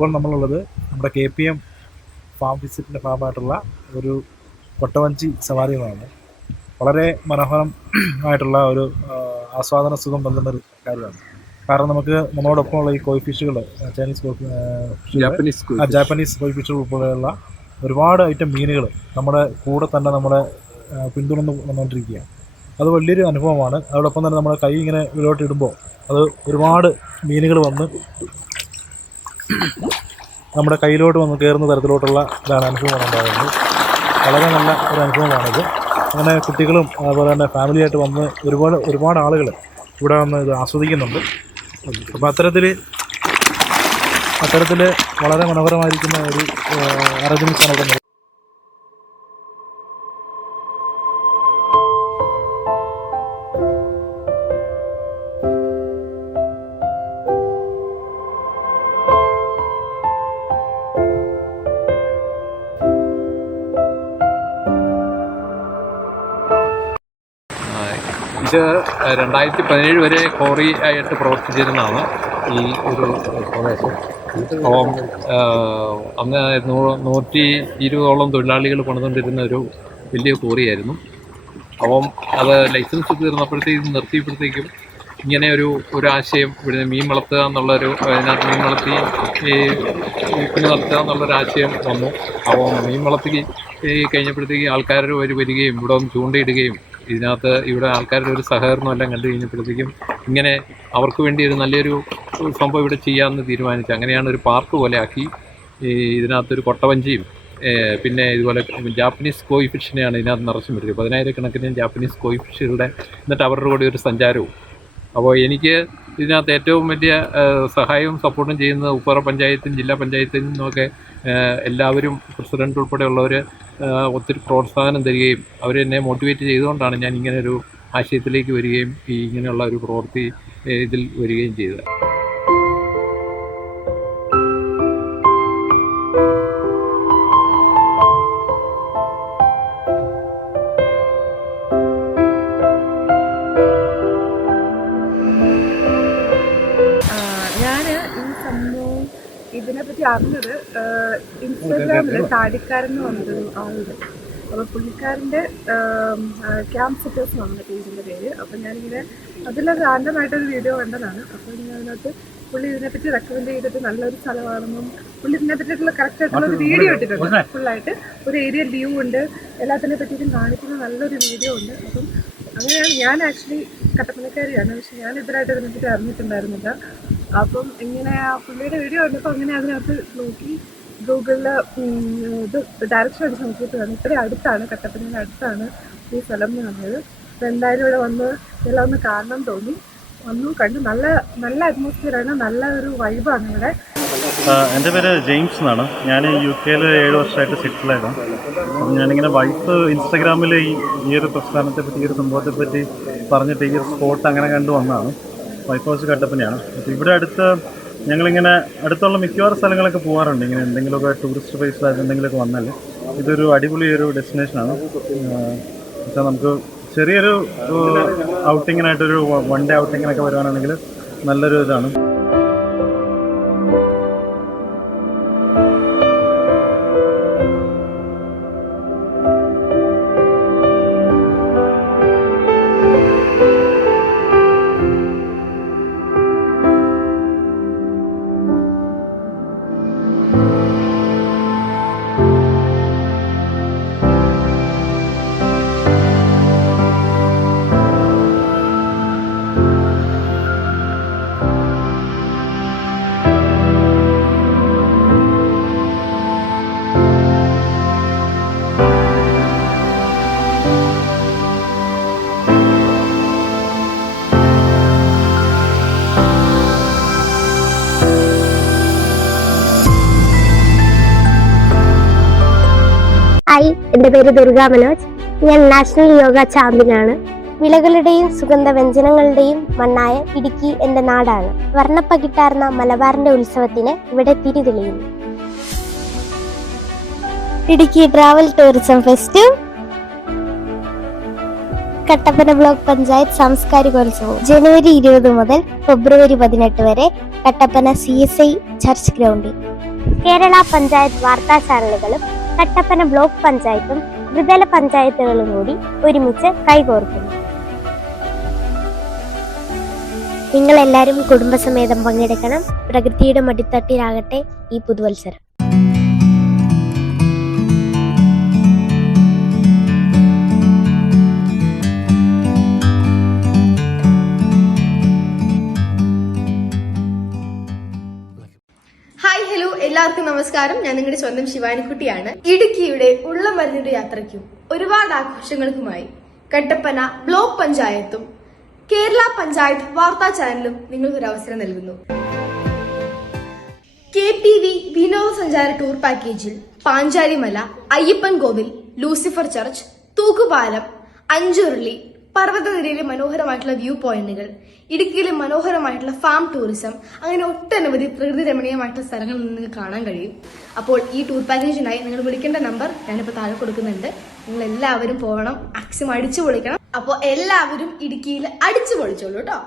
ഇപ്പോൾ നമ്മളുള്ളത് നമ്മുടെ KPM ഫാം വിസിറ്റിൻ്റെ ഭാഗമായിട്ടുള്ള ഒരു കൊട്ടവഞ്ചി സവാരിയുമാണ്. വളരെ മനോഹരമായിട്ടുള്ള ഒരു ആസ്വാദന സുഖം നൽകുന്നൊരു കാര്യമാണ്. കാരണം നമുക്ക് നമ്മളോടൊപ്പമുള്ള ഈ കോയി ഫിഷുകൾ, ജാപ്പനീസ് കോയി ഫിഷുകൾ ഉൾപ്പെടെയുള്ള ഒരുപാട് ഐറ്റം മീനുകൾ നമ്മുടെ കൂടെ തന്നെ നമ്മളെ പിന്തുടർന്ന് വന്നുകൊണ്ടിരിക്കുകയാണ്. അത് വലിയൊരു അനുഭവമാണ്. അതോടൊപ്പം തന്നെ നമ്മുടെ കൈ ഇങ്ങനെ ഇതിലോട്ട് ഇടുമ്പോൾ അത് ഒരുപാട് മീനുകൾ വന്ന് നമ്മുടെ കയ്യിലോട്ട് വന്ന് കയറുന്ന തരത്തിലോട്ടുള്ള ഇതാണ് അനുഭവമാണ് ഉണ്ടാകുന്നത്. വളരെ നല്ല ഒരു അനുഭവമാണിത്. അങ്ങനെ കുട്ടികളും അതുപോലെ തന്നെ ഫാമിലിയായിട്ട് വന്ന് ഒരുപാട് ആളുകൾ ഇവിടെ വന്ന് ഇത് ആസ്വദിക്കുന്നുണ്ട്. അപ്പോൾ അത്തരത്തിൽ വളരെ മനോഹരമായിരിക്കുന്ന ഒരു അറേഞ്ച്മെൻറ്റ്സാണ് ഇവിടെ. ഇത് 2017 വരെ ക്വാറി ആയിട്ട് പ്രവർത്തിച്ചിരുന്നതാണ് ഈ ഒരു പ്രദേശം. അപ്പം അന്ന് 120ഓളം തൊഴിലാളികൾ പണിതുകൊണ്ടിരുന്ന ഒരു വലിയ ക്വാറിയായിരുന്നു. അപ്പം അത് ലൈസൻസ് തീർന്നപ്പോഴത്തേക്കും നിർത്തിയപ്പോഴത്തേക്കും ഇങ്ങനെ ഒരു ആശയം ഇവിടെ മീൻ വളർത്തുക എന്നുള്ളൊരു, അതിനകത്ത് മീൻ വളർത്തി വിൽപ്പന നടത്തുക എന്നുള്ളൊരാശയം വന്നു. അപ്പം മീൻ വളർത്തി കഴിഞ്ഞപ്പോഴത്തേക്ക് ആൾക്കാർ വരികയും ഇവിടെ ഒന്ന് ചൂണ്ടയിടുകയും ഇതിനകത്ത് ഇവിടെ ആൾക്കാരുടെ ഒരു സഹകരണം എല്ലാം കണ്ടു കഴിഞ്ഞപ്പോഴത്തേക്കും ഇങ്ങനെ അവർക്ക് വേണ്ടി ഒരു നല്ലൊരു സംഭവം ഇവിടെ ചെയ്യാമെന്ന് തീരുമാനിച്ചു. അങ്ങനെയാണ് ഒരു പാർക്ക് പോലെ ആക്കി. ഇതിനകത്തൊരു കൊട്ടവഞ്ചിയും പിന്നെ ഇതുപോലെ ജാപ്പനീസ് കോയി ഫിഷിനെയാണ് ഇതിനകത്ത് നിറച്ചും വരുന്നത്. 10,000 ജാപ്പനീസ് കോയി ഫിഷുകളുടെ, എന്നിട്ട് അവരുടെ കൂടെ ഒരു സഞ്ചാരവും. അപ്പോൾ എനിക്ക് ഇതിനകത്ത് ഏറ്റവും വലിയ സഹായവും സപ്പോർട്ടും ചെയ്യുന്നത് ഉപ്പറ പഞ്ചായത്തും ജില്ലാ പഞ്ചായത്തിൽ നിന്നൊക്കെ എല്ലാവരും, പ്രസിഡന്റ് ഉൾപ്പെടെയുള്ളവർ ഒത്തിരി പ്രോത്സാഹനം തരികയും അവർ എന്നെ മോട്ടിവേറ്റ് ചെയ്തുകൊണ്ടാണ് ഞാൻ ഇങ്ങനൊരു ആശയത്തിലേക്ക് വരികയും ഇങ്ങനെയുള്ള ഒരു പ്രവൃത്തി ഇതിൽ വരികയും ചെയ്തത്. ഇതിനെപ്പറ്റി അറിഞ്ഞത് ഇൻസ്റ്റാഗ്രാമിൽ താടിക്കാരൻ എന്ന് പറഞ്ഞൊരു ആളുണ്ട്. അപ്പോൾ പുള്ളിക്കാരൻ്റെ ക്യാമ്പ് സെറ്റേഴ്സ് നമ്മുടെ പേജിൻ്റെ പേര്. അപ്പം ഞാനിങ്ങനെ അതിലൊരു റാൻഡമായിട്ടൊരു വീഡിയോ കണ്ടതാണ്. അപ്പോൾ ഞാൻ അതിനകത്ത് പുള്ളി ഇതിനെപ്പറ്റി റെക്കമെൻഡ് ചെയ്തിട്ട് നല്ലൊരു സ്ഥലമാണെന്നും പുള്ളി ഇതിനെ പറ്റിയിട്ടുള്ള കറക്റ്റായിട്ടുള്ള ഒരു വീഡിയോ ഇട്ടിട്ടുണ്ട്. ഫുള്ളായിട്ട് ഒരു ഏരിയ വ്യൂ ഉണ്ട്, എല്ലാത്തിനെ പറ്റിയിട്ടും കാണിക്കുന്ന നല്ലൊരു വീഡിയോ ഉണ്ട്. അപ്പം അങ്ങനെയാണ് ഞാൻ ആക്ച്വലി കട്ടപ്പനക്കാരിയാണ്, പക്ഷെ ഞാൻ ഇതിനായിട്ട് ഇതിനെപ്പറ്റി അറിഞ്ഞിട്ടുണ്ടായിരുന്നില്ല. അപ്പം ഇങ്ങനെ പുള്ളിയുടെ വീഡിയോ കണ്ടപ്പോൾ അങ്ങനെ അതിനകത്ത് നോക്കി ഗൂഗിളിൽ ഇത് ഡയറക്ഷൻ അടിച്ച് നോക്കിയിട്ടാണ് ഇത്രയും അടുത്താണ്, കട്ടപ്പനയുടെ അടുത്താണ് ഈ സ്ഥലം എന്ന് പറഞ്ഞത്. അപ്പോൾ എന്തായാലും ഇവിടെ വന്ന് എല്ലാം ഒന്ന് കാണണം തോന്നി. വന്നു കണ്ടു. നല്ല അറ്റ്മോസ്ഫിയറാണ്, നല്ല ഒരു വൈബാണ് ഇവിടെ. എൻ്റെ പേര് ജെയിംസ് എന്നാണ്. ഞാൻ UK 7 വർഷമായിട്ട് സെറ്റിലായിരുന്നു. അപ്പം ഞാനിങ്ങനെ വൈഫ് ഇൻസ്റ്റാഗ്രാമിൽ ഈ ഒരു പ്രസ്ഥാനത്തെ പറ്റി, ഈ ഒരു സംഭവത്തെ പറ്റി പറഞ്ഞിട്ട് ഈ ഒരു സ്പോട്ട് അങ്ങനെ കണ്ടു വന്നതാണ്. വൈഫ് ഹൗസ് കട്ടപ്പനയാണ്. അപ്പോൾ ഇവിടെ ഞങ്ങളിങ്ങനെ അടുത്തുള്ള മിക്കവാറും സ്ഥലങ്ങളൊക്കെ പോകാറുണ്ട്. ഇങ്ങനെ എന്തെങ്കിലുമൊക്കെ ടൂറിസ്റ്റ് പ്ലേസിലായിട്ട് എന്തെങ്കിലുമൊക്കെ വന്നാൽ ഇതൊരു അടിപൊളി ഒരു ഡെസ്റ്റിനേഷനാണ്. പക്ഷേ നമുക്ക് ചെറിയൊരു ഔട്ടിങ്ങിനായിട്ടൊരു 1 ഡേ ഔട്ടിങ്ങിനൊക്കെ വരുവാണെങ്കിൽ നല്ലൊരു ഇതാണ്. ഹായ്, എൻ്റെ പേര് ദുർഗ മനോജ്. ഞാൻ നാഷണൽ യോഗ ചാമ്പ്യനാണ്. വിളകളുടെയും സുഗന്ധവ്യഞ്ജനങ്ങളുടെയും മണ്ണായ ഇടുക്കി എൻ്റെ നാടാണ്. വർണ്ണപ്പകിട്ടാർന്ന മലബാറിന്റെ ഉത്സവത്തിന് ഇവിടെ തിരിതെളിയുന്നു. Idukki travel tourism fest, Kattappana block panchayat സാംസ്കാരികോത്സവം ജനുവരി 20 മുതൽ ഫെബ്രുവരി 18 വരെ കട്ടപ്പന CSI ചർച്ച് ഗ്രൗണ്ടിൽ. കേരള പഞ്ചായത്ത് വാർത്താ ചാനലുകളും കട്ടപ്പന ബ്ലോക്ക് പഞ്ചായത്തും ത്രിതല പഞ്ചായത്തുകളും കൂടി ഒരുമിച്ച് കൈകോർക്കുന്നു. നിങ്ങളെല്ലാവരും കുടുംബസമേതം പങ്കെടുക്കണം. പ്രകൃതിയുടെ മടിത്തട്ടിലാകട്ടെ ഈ പുതുവത്സരം. ഹായ് ഹലോ എല്ലാവർക്കും നമസ്കാരം. ഞാൻ നിങ്ങളുടെ സ്വന്തം ശിവാനിക്കുട്ടിയാണ്. ഇടുക്കിയുടെ ഉള്ള മരുന്നിന്റെ യാത്രയ്ക്കും ഒരുപാട് ആഘോഷങ്ങൾക്കുമായി കട്ടപ്പന ബ്ലോക്ക് പഞ്ചായത്തും കേരള പഞ്ചായത്ത് വാർത്താ ചാനലും നിങ്ങൾക്കൊരു അവസരം നൽകുന്നു. KPV വിനോദസഞ്ചാര ടൂർ പാക്കേജിൽ പാഞ്ചാലിമല, അയ്യപ്പൻ കോവിൽ, ലൂസിഫർ ചർച്ച്, തൂക്കുപാലം, അഞ്ചുരുളി, പർവ്വതനിരയിലെ മനോഹരമായിട്ടുള്ള വ്യൂ പോയിന്റുകൾ, ഇടുക്കിയിലെ മനോഹരമായിട്ടുള്ള ഫാം ടൂറിസം, അങ്ങനെ ഒട്ടനവധി പ്രകൃതി രമണീയമായിട്ടുള്ള സ്ഥലങ്ങൾ നിങ്ങൾക്ക് കാണാൻ കഴിയും. അപ്പോൾ ഈ ടൂർ പാക്കേജിനായി നിങ്ങൾ വിളിക്കേണ്ട നമ്പർ ഞാനിപ്പോൾ താഴെ കൊടുക്കുന്നുണ്ട്. നിങ്ങൾ എല്ലാവരും പോകണം, മാക്സിമം അടിച്ചു പൊളിക്കണം. അപ്പോൾ എല്ലാവരും ഇടുക്കിയിൽ അടിച്ചു പൊളിച്ചോളൂ കേട്ടോ.